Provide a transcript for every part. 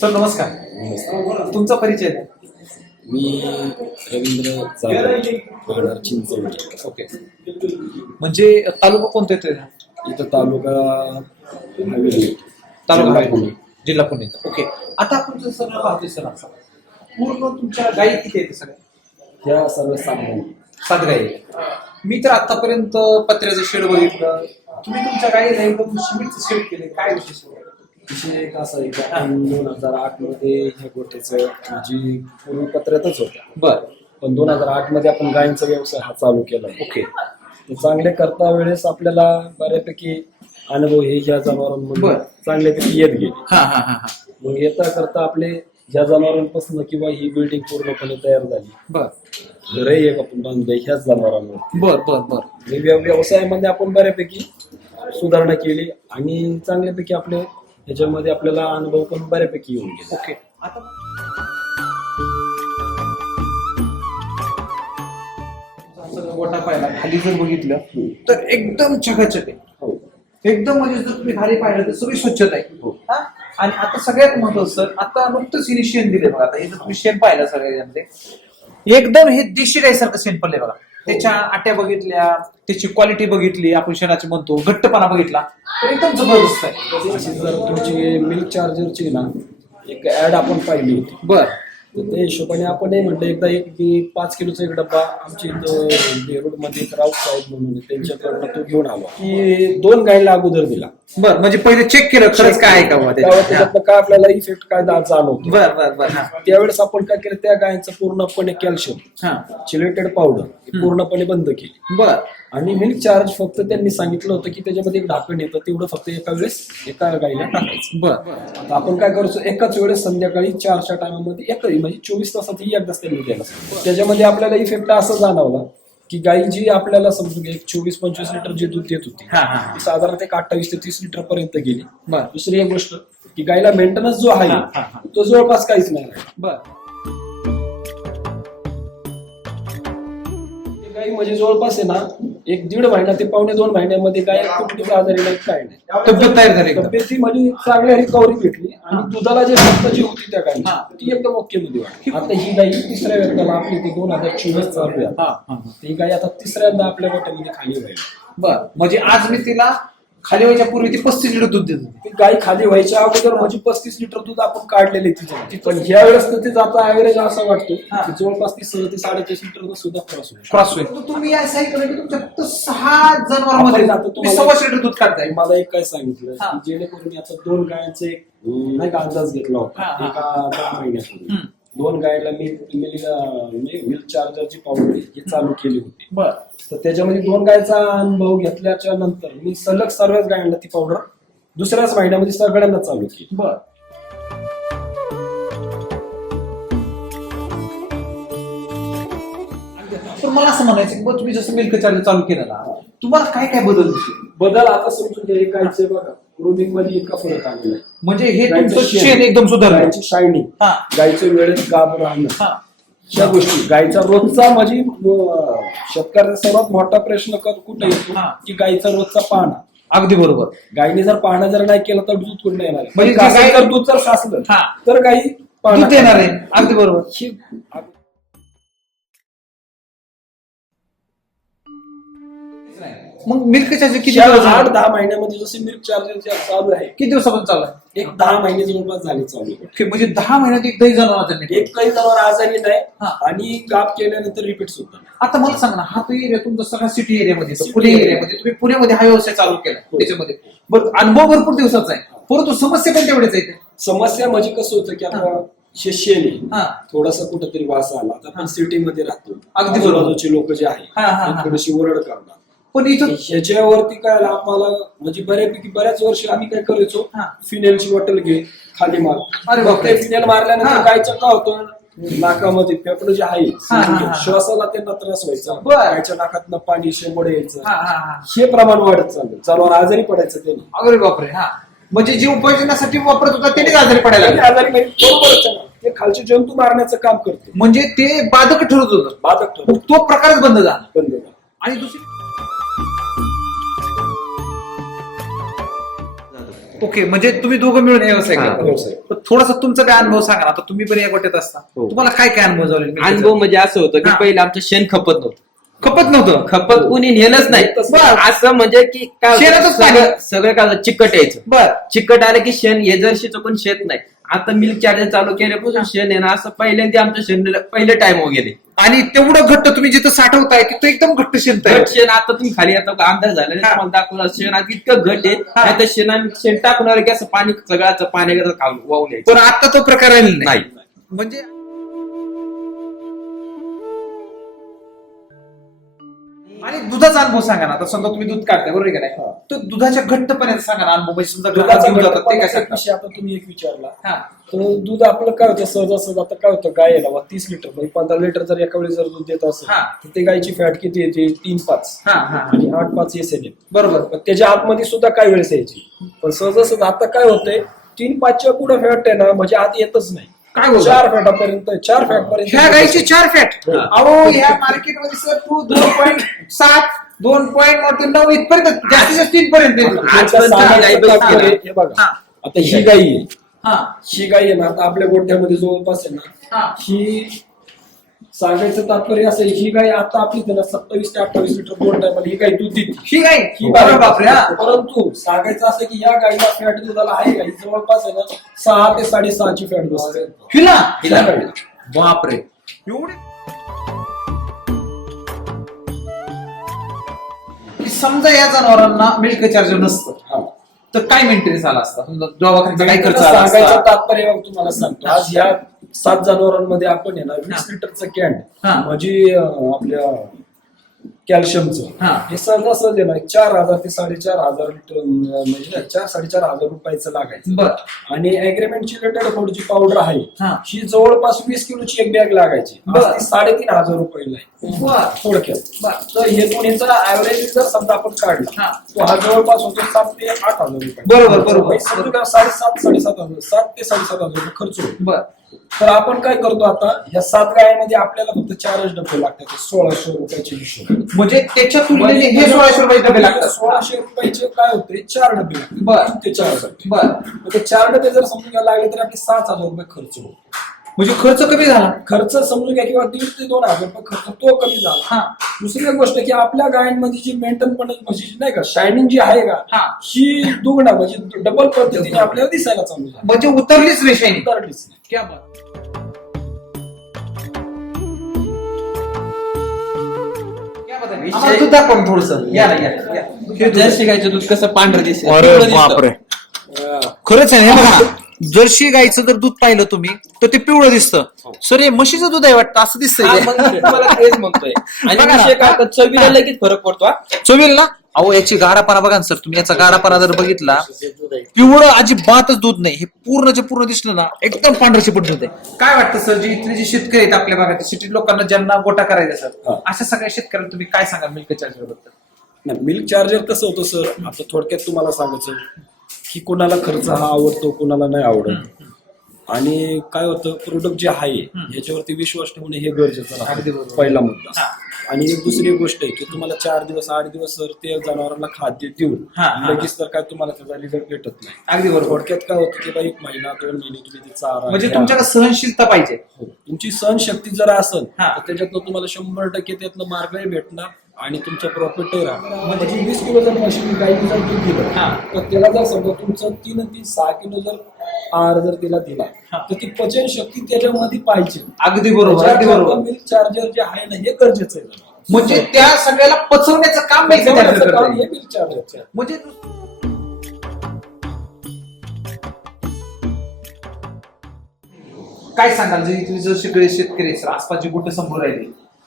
Sir नमस्कार. तुमचा परिचय द्या. मी रवींद्र जाधव चिंचवड. ओके. म्हणजे तालुका कोणता येतोय? इथं तालुका तालुका. पुणे. जिल्हा पुणे. ओके. आता आपण जर सगळं पाहतोय सर असं पूर्ण तुमच्या गायी किती आहेत सगळ्या? ह्या सर्व सामान सात गायी. मी तर आतापर्यंत पत्र्याचं शेड बघितलं. तुम्ही तुमच्या गायीला एकदम सिमेंटचं शेड केले. काय विशेष? विषय एक असा आहे की आपण दोन हजार आठमध्ये ह्या गोठ्याचं जी पूर्वी पत्र्यातच होत्या बर. पण दोन हजार आठमध्ये आपण गायींचा व्यवसाय हा चालू केला. ओके. ते चांगले करता वेळेस आपल्याला बऱ्यापैकी अनुभव हे ह्या जनावरांमध्ये बरं. चांगल्यापैकी येत गेले. हा हा हा हा. मग येता करता आपले ह्या जनावरांपासून किंवा ही बिल्डिंग पूर्णपणे तयार झाली. बर. घरही एक आपण बांधलंय ह्याच जनावरांवर. बर बर बर. म्हणजे व्यव- व्यवसायामध्ये आपण बऱ्यापैकी सुधारणा केली आणि चांगल्यापैकी आपले ह्याच्यामध्ये आपल्याला अनुभव पण बऱ्यापैकी येऊन गेले. ओके. आता सगळं गोठा पाहिला. खाली जर बघितलं तर एकदम चकाचक आहे. हो. एकदम म्हणजे जर तुम्ही खाली पाहिलं तर सगळी स्वच्छता आहे. हो. हा? आणि आता सगळ्यात महत्वाचं सर आता नुकतंच हिने शेण दिले बघा. आता हे जर तुम्ही शेण पाहिलं सगळ्या याच्यामध्ये एकदम हे देशी सारखं शेण पडले बघा. त्याच्या आट्या बघितल्या त्याची क्वालिटी बघितली आपण शेणाची म्हणतो घट्टपणा बघितला तर एकदम जबरदस्त आहे. अशी जर तुमची मिल्क चार्जरची ना एक ऍड आपण पाहिली. होती बर. तर त्या हिशोबाने आपण हे म्हटलं एकदा एक पाच किलोचा एक डब्बा आमच्या इथं देरूडमध्ये एक राऊत साहेब म्हणून त्यांच्याकडनं तो घेऊन आलो. की दोन गायला अगोदर दिला. बर म्हणजे पहिले चेक केलं खरंच काय आहे का बुवा त्यावेळेस त्याच्यात? त्याच्यातनं काय आपल्याला इफेक्ट काय दा- जाणवतो. बर बर बर हा. त्यावेळेस आपण काय केलं त्या गायचं पूर्णपणे कॅल्शियम हा. चिलेटेड पावडर पूर्णपणे बंद केली. बर. आणि मिल्क चार्ज फक्त त्यांनी सांगितलं होतं की त्याच्यामध्ये एक ढाकण येतं तेवढं फक्त एका वेळेस एका गाईला टाकायचं बर आता आपण काय करायचो एकाच वेळेस संध्याकाळी चारच्या टायमामध्ये एकही म्हणजे चोवीस तासात ही एकदाच त्यांनी सांगितलं. त्याच्यामध्ये आपल्याला इफेक्ट असा जाणवला की गाई जी आपल्याला समजून घ्या एक चोवीस पंचवीस लिटर जे दूध देत होती. ती साधारणतः एक अठ्ठावीस ते तीस लिटर पर्यंत गेली बर दुसरी एक गोष्ट की गाईला मेंटेनन्स जो आहे. तो जवळपास काहीच नाही. बर गाई म्हणजे जवळपास आहे ना एक दीड महिना ते पावणे दोन महिन्यामध्ये गाय कुठलीच आजारी नाही काय नाही तब्येत तयार झाली एकदम. तब्येती म्हणजे चांगली रिकव्हरी भेटली आणि दुधाला जे जी होती त्या गायी हा. ती एकदम ओके मध्ये वाटली आता ही गाई तिसऱ्या व्यक्ताला आपली ती दोन हजार चोवीस चालू आहे हा. हा हा. ती गाय आता तिसऱ्यांदा आपल्या गटामध्ये खाली व्हायला बर म्हणजे आज मी तिला खाली व्हायच्या पूर्वी ती पस्तीस लिटर दूध देत होती ती गाय खाली व्हायच्या अगोदर म्हणजे पस्तीस लिटर दूध आपण काढलेले तिचं पण ह्या वेळेस तर तिचा आता ऍव्हरेज असा वाटतो हा. की जवळपास ती सहा ते साडेतीस लिटर सुद्धा क्रॉस होईल क्रॉस होईल तर तुम्ही असं ऐकलं की तुमच्या फक्त सहा जनावरांमध्ये आता तुम्ही तुम्हाला- सव्वाशे लिटर दूध काढताय मला एक काय सांगितलं. की जेणेकरून मी आता दोन गायांचे एक नाही का अंदाज घेतला होता. एका दहा महिन्यापूर्वी. दोन गायला मी मिल्क चार्जरची पावडर ही चालू केली होती. बर. तर त्याच्यामध्ये दोन गायचा अनुभव घेतल्याच्या नंतर मी सलग सर्वच गायांना ती पावडर दुसऱ्याच महिन्यामध्ये सगळ्यांना चालू केली. बर. तर मला असं म्हणायचं की तुम्ही जसं मिल्क चार्जर चालू केलं ना तुम्हाला काय काय बदल दिसले? बदल आता समजून गायचे बघा. ग्रोमिंगमध्ये इतका फरक आलेला आहे. म्हणजे हे गायचं तुमचं शेण. एकदम सुधारलं. गायची शायनिंग हा. गायच्या वेळेत गाब राहणं. हा. ह्या गोष्टी. गायचा रोजचा म्हणजे अं, शेतकऱ्याचा सर्वात मोठा प्रश्न कर कुठे येतो? हा. की गायचा रोजचा पाहणा अगदी बरोबर. गायने जर पाहणा जर नाही केला तर दूध कुठे येणार? म्हणजे म्हणजे गाय- जर दूध जर साचलं हा. तर गाई पाहणा दूध देणार आहे. अगदी बरोबर. ही- मग मिल्क चार्जर किती दिवस आठ झाले? दहा महिन्यामध्ये जसे मिल्क चार्जर चालू आहे किती दिवसापासून चालू आहे एक दहा महिने जवळपास झाले चालू आहे. ओके, म्हणजे दहा महिन्यात एक दही जनावरांचा नीट एक काही जनावर आजारी नाही हा. आणि काप केल्यानंतर रिपीट सुद्धा नाही. आता मला सांग ना हा तो एरिया तुमचा सगळा सिटी एरियामध्ये येतो. City Pune area. एरियामध्ये तुम्ही पुण्यामध्ये हा व्यवसाय चालू केला हो. त्याच्यामध्ये बरं अनुभव भरपूर दिवसाचा आहे परंतु समस्या पण तेवढेच आहे समस्या म्हणजे कसं होतं की आता हे शेण आहे हा थोडासा कुठेतरी वास आला तर हा. आपण सिटी मध्ये राहतो अगदी बरोबर. आजूबाजूचे लोक जे आहे हा, हा, हा. थोडीशी ओरड करणार पण इथं ह्याच्यावरती काय आम्हाला म्हणजे बऱ्यापैकी बऱ्याच वर्ष आम्ही काय करायचो हा. फिनेलची बॉटल घे खाली मार अरे बापरे. फिनेल. मारल्यानंतर काय होतं नाकामध्ये फेफडं जे आहे हा, हा, हा. श्वासाला त्यांना त्रास व्हायचा बरं. गायच्या नाकातनं पाणी शेंबड यायचं हा हा हा हे प्रमाण वाढत चाललं जनावर आजारी पडायचं त्यांनी अरे बापरे हा म्हणजे जे उपाययोजनासाठी वापरत होता त्यानेच आजारी पडायला त्यांनी लागले. आजारी नाही बरोबरच आहे ना. ते खालचे जंतू मारण्याचं काम करते म्हणजे ते बाधक ठरत होतं बाधक ठरतो मग तो प्रकारच बंद झाला बंद झाला. आणि दुसरी ओके म्हणजे तुम्ही दोघं मिळून हे व्यवसाय हा, करता व्यवसाय. पण थोडासा तुमचा काय अनुभव सांगा ना. आता तुम्ही पण या गोट्यात असता हो. तुम्हाला काय काय अनुभव झाले अनुभव म्हणजे असं होतं की हा. पहिलं आमचं शेण खपत नव्हतं खपत नव्हतं खपत कुणी नेलंच नाही. असं म्हणजे की काय होतं, शेणातच पाणी. सगळं सगळं काय होतं, चिकट यायचं बर चिकट आलं की शेण हे जर्शीचं पण शेत नाही आता मिल्क चार्जर चालू केल्यापासून शेण आहे ना असं पहिल्यांदा आमचं शेण पहिले टाइम गेले आणि तेवढं घट्ट तुम्ही जिथं साठवताय की तो एकदम घट्ट घट शेण आता तुम्ही खाली येतो का अंदाज झाला हा. तुम्हाला दाखवलं शेण आता इतकं घट आहे. हा. तर शेणा शेण टाकून की असं पाणी सगळ्याचं पाणी खाऊन वाहून यायचं. पण आता तो प्रकार नाही. नाही. म्हणजे दुधाचा अनुभव सांगा ना. आता समजा तुम्ही दूध काढताय बरोबर आहे का नाही? तो दुधाच्या घट्टपणाचा सांगा ना अनुभव म्हणजे समजा ग्राहक दुधाचा घेऊन जातात, ते काय सांगतात विषय आता तुम्ही एक विचारला. हा. तर दूध आपलं काय होतं सहजासहज आता काय होतं गाय आहे ना तीस लिटर म्हणजे पंधरा लिटर जर एका वेळी जर दूध देत असेल हा. तर ते गायची फॅट किती येते तीन पाच. हा हा आणि आठ पाच एस एन बरोबर. पण त्याच्या आतमध्ये सुद्धा काय वेळेस यायची? पण सहजासहज आता काय होतंय तीन पाचच्या पुढे फॅट आहे ना म्हणजे आत येतच नाही. काय बोलता? चार फॅटापर्यंत चार फॅट पर्यंत ह्या गायची चार फॅट हो. अहो ह्या मार्केटमध्ये सर तू दोन पॉईंट सात दोन पॉईंट नऊ इथपर्यंत जास्तीत जास्त तीन पर्यंत येतो. आज तुमच्या पण सांगायचं गाई बघितली तात्पर्य ना. हे बघा हा. आता ही गाई आहे हा ही गाई आहे ना आता आपल्या गोठ्यामध्ये जवळपास आहे हा. ना ही सांगायचं तात्पर्य असं ही गाय आता आपली त्याला सत्तावीस ते अठ्ठावीस लिटर दोन टायमाला ही गाय दूध देते. ही गाय? ही बापरे हा. परंतु सांगायचं असं की या गायीला फॅट दुधाला आहे गाई जवळपास आहे ना सहा ते साडेसहाची फॅट बसते हिला? हिला? गायीला. बापरे. एवढे? की समजा या जनावरांना मिल्क चार्जर नसतं. तर काय मेंटेनन्स आला असता? समजा दवाखान्याचा काय खर्च आला सांगायचं असता तात्पर्य तुम्हाला सांगतो. आज या सात जनावरांमध्ये आपण आहे ना वीस लिटरचं कॅन हा. म्हणजे अं, आपल्या कॅल्शियमचं. हा. हे सहजासहज आहे ना चार हजार ते साडेचार हजार लिटर अं, म्हणजे चार साडेचार हजार रुपयाचं लागायचं. बर. आणि अग्रीमेंटची लेटेड फोडची पावडर आहे. हा. ही जवळपास वीस किलोची एक बॅग लागायची. आज बरं. ती साडेतीन हजार रुपयाला आहे. बर. थोडक्यात. तर हे दोन याचा ऍव्हरेज जर समजा आपण काढला हा. तो हा जवळपास होतो सात ते आठ हजार रुपये. बरोबर, बरोबर. म्हणजे समजू साडेसात साडेसात हजार सात ते साडेसात हजार रुपये खर्च होतो बर. तर आपण काय करतो आता या सात गायांमध्ये आपल्याला फक्त चारच डबे लागतात सोळाशे रुपयाचे हिशोब म्हणजे त्याच्या तुलनेने हे सोळाशे रुपये डबे लागतात सोळाशे रुपयाचे काय होते चार डबे लागतात. बर. ते चारसाठी बर मग ते चार डबे जर समजून घ्यायला लागले तर आपले सात हजार रुपये खर्च होतो म्हणजे खर्च कमी झाला. खर्च समजून घ्या किंवा दीड ते दोन हजार रुपये खर्च तो कमी झाला. हा. दुसरी गोष्ट की आपल्या गायांमध्ये जी मेंटेन पण म्हणजे जी नाही का? शायनिंग जी आहे हा. का ही दुगणा म्हणजे डबल पद्धतीने आपल्याला दिसायला चालू झाली. म्हणजे उतरलीच रेषाने उतरलीच नाही. क्या बात. क्या बात आहे? आम्हाला दूध दाखवा ना थोडंसं. या ना, या, या. हे दूध. जर्सी गायचं दूध कसं पांढरं दिसत अरे बापरे. खरंच आहे हे बघा जर्सी गाईचं जर दूध पाहिलं तुम्ही तर ते पिवळं दिसतं. सर हे म्हशीचं दूध आहे वाटतं असं दिसतंय. ते. तेच म्हणतोय. आणि बघा ना. विषय काय होतं, चवीला लगेच फरक पडतो हा. चवील ना? अहो याची गाढापणा बघा ना सर तुम्ही याचा गाढापणा जर बघितला पिवळं अजिबातच दूध नाही. हे पूर्णचे पूर्ण दिसलं ना एकदम पांढरं शिपट दूध आहे. काय वाटतं सर जे इथले जे शेतकरी आहेत आपल्या भागात सिटी लोकांना ज्यांना गोटा करायचा सर हा. अशा सगळ्या शेतकऱ्यांना तुम्ही काय सांगा मिल्क चार्जरबद्दल नाही मिल्क चार्जर कसं होतं सर? आता थोडक्यात तुम्हाला सांगायचं की कोणाला खर्च हा आवडतो कोणाला नाही आवडत आणि काय होतं प्रोडक्ट जे आहे याच्यावरती विश्वास ठेवणे हे गरजेचं अगदी आहे बरोबर. पहिला मुद्दा हा. आणि एक दुसरी गोष्ट आहे की तुम्हाला चार दिवस आठ दिवस जर ते जनावरांना खाद्य देऊन हा, हा. लगेच तर काय तुम्हाला त्याचा रिझल्ट भेटत नाही अगदी बरोबर थोडक्यात काय होतं की बाई एक महिना दोन महिने तुम्ही ते चारा म्हणजे. तुमच्याकडे सहनशीलता पाहिजे हो. तुमची सहनशक्ती जर असेल हा. तर त्याच्यातनं तुम्हाला शंभर टक्के त्यातनं मार्गही भेटणार आणि तुमचं प्रॉफिटही राहणार म्हणजे वीस किलो जर मशीन गाईने जर दूध दिलं हा. तर त्याला जर समजा तुमचं तीन आणि तीन सहा किलो जर आहार जर तिला दिला हा. तर ती पचन शक्ती त्याच्यामध्ये पाहिजे अगदी बरोबर अगदी बरोबर मिल्क चार्जर जे आहे ना हे गरजेचं आहे म्हणजे त्या सगळ्याला पचवण्याचं काम त्याचं करतंय. हे मिल्क चार्जरचं आहे. म्हणजे काय सांगाल जर इथले जर शेतकरी आहेत, आसपासची गुट समोर राहिली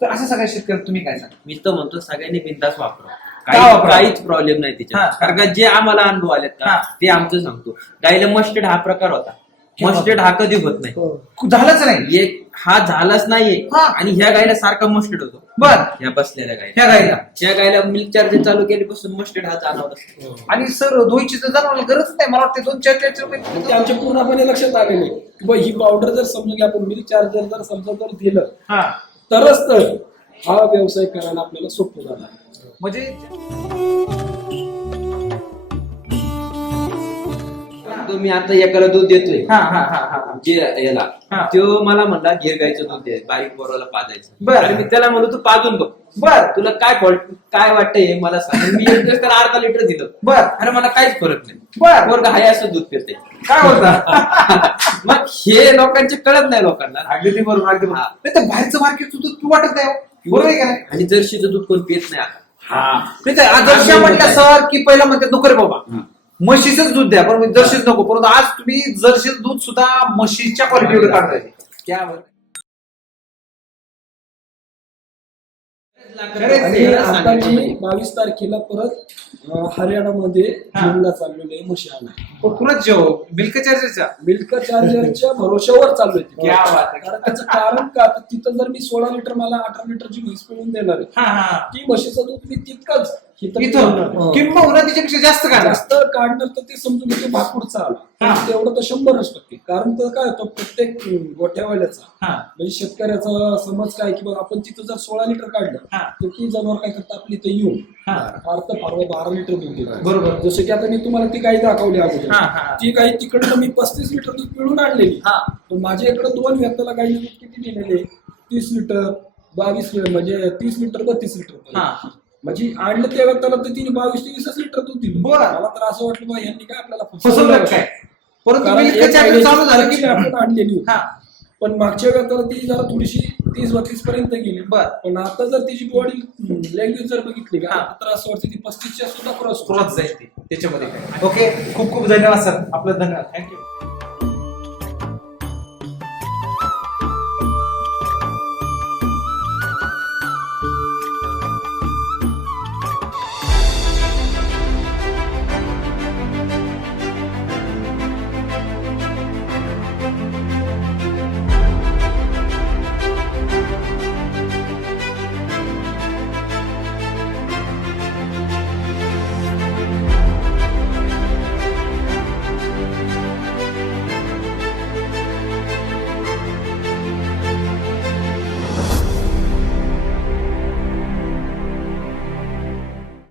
तर अशा सगळ्या शेतकऱ्यांना तुम्ही काय सांगा मी तर म्हणतो सगळ्यांनी बिंदास वापरा का काही वापरावं? काहीच प्रॉब्लेम नाही हा. तिच्यात कारण का जे आम्हाला अनुभव आलेत हा. का ते आमचं सांगतो गाईला मस्टर्ड हा प्रकार होता? मस्टर्ड हा कधी होत नाही हो. झालंच नाही एक हा झालाच नाहीये हा. आणि ह्या गायला सारखा मस्टर्ड होतो बर. ह्या बसलेल्या गायला ह्या गाईला त्या गायला मिल्क चार्जर चालू केल्यापासून मस्टर्ड हा जाणवत हो. आणि सर धुईची तर जनावरांना गरज नाही मला वाटते दोन चार चार रुपये ते आमच्या पूर्णपणे लक्षात आलेले की बा ही पावडर जर समजून घ्या आपण मिल्क चार्जर जर समजा जर दिलं हा तरच तर हा व्यवसाय करायला आपल्याला सोपं झाला म्हणजे तो मी आता एकाला दूध देतोय. हा हा हा हा हा. जे याला. हा. तो मला म्हणला गिर गायचं दूध दे बारीक पोराला पाजायचं. बरं. आणि मी त्याला म्हणलो तू पाजून बघ. बर. तुला काय फॉल्ट काय वाटतंय हे मला सांग. मी एक दिवस त्याला अर्धा लिटर दिलं. बर. अरे मला काहीच फरक नाही. बर. पोरग हाय असं दूध पिते काय होता मग हे लोकांचे कळत नाही लोकांना. अगदी बरोबर अगदी बरोबर. हा. नाही तर बाहेरचं मार्केट सुद्धा तू वाटत नाही. हो. बरोबर आहे का नाही? आणि जर्शीचं दूध कोण पित नाही आता. हा. नाही तर आदर्श म्हटलं सर की पहिला म्हणते नको रे बाबा. म्हशीचंच दूध द्या पण जर्शीच नको परंतु आज तुम्ही जर्शीचं दूध सुद्धा म्हशीच्या क्वालिटीवर काढताय आणि. आता मी बावीस तारखेला परत हरियाणामध्ये हा. घेऊन चाललेलो आहे म्हशी आणाय पण कुणाच जेव मिल्क चार्जरचा मिल्क चार्जरच्या भरोश्यावर चालू आहे क्या बात आहे. कारण त्याचं कारण का तर तिथं जर मी सोळा लिटर मला अठरा लिटरची म्हैस पिळून देणार आहे हा हा ती म्हशीचं दूध मी तितकंच इथं पिळणार. हो. किंबहुना त्याच्यापेक्षा जास्त काढा जास्त काढणार तर ते समजून घेतो. आला तेवढं तर शंभरच टक्के कारण तर काय होतं प्रत्येक गोठ्यावाल्याचा म्हणजे शेतकऱ्याचा समज काय की बघ आपण तिथं जर सोळा लिटर काढलं. तर ती जनावर काय करतं आपली इथं येऊन. फार तर फार बारा लिटर दूध देतात बरोबर. जसं की आता मी तुम्हाला ती गाई दाखवली हा, अगोदर. ती गाई तिकडनं मी पस्तीस लिटर दूध पिळून आणलेली. पण माझ्या इकडे दोन व्यक्तीला दूध किती दिलेले तीस लिटर बावीस म्हणजे तीस लिटर बत्तीस लिटर हा. म्हणजे आणलं त्या व्यक्तीला तर तिने बावीस तेवीसच लिटर दूध दिलं. बरं. मला तर असं वाटलं बा यांनी काय आपल्याला फसवलं? काय? परंतु कारण मिल्क एक चार्जर चालू झालं की आपण आणलेली होती. हा. पण मागच्या वेळेला ती जरा थोडीशी तीस बत्तीस पर्यंत गेली. बर. पण आता जर तिची बॉडी लँग्वेज जर बघितली का हा. तर असं वाटतं ती पस्तीसच्या सुद्धा क्रॉस क्रॉस जाईल ती. त्याच्यामध्ये काय? ओके खूप खूप धन्यवाद सर आपलं धन्यवाद. थँक्यू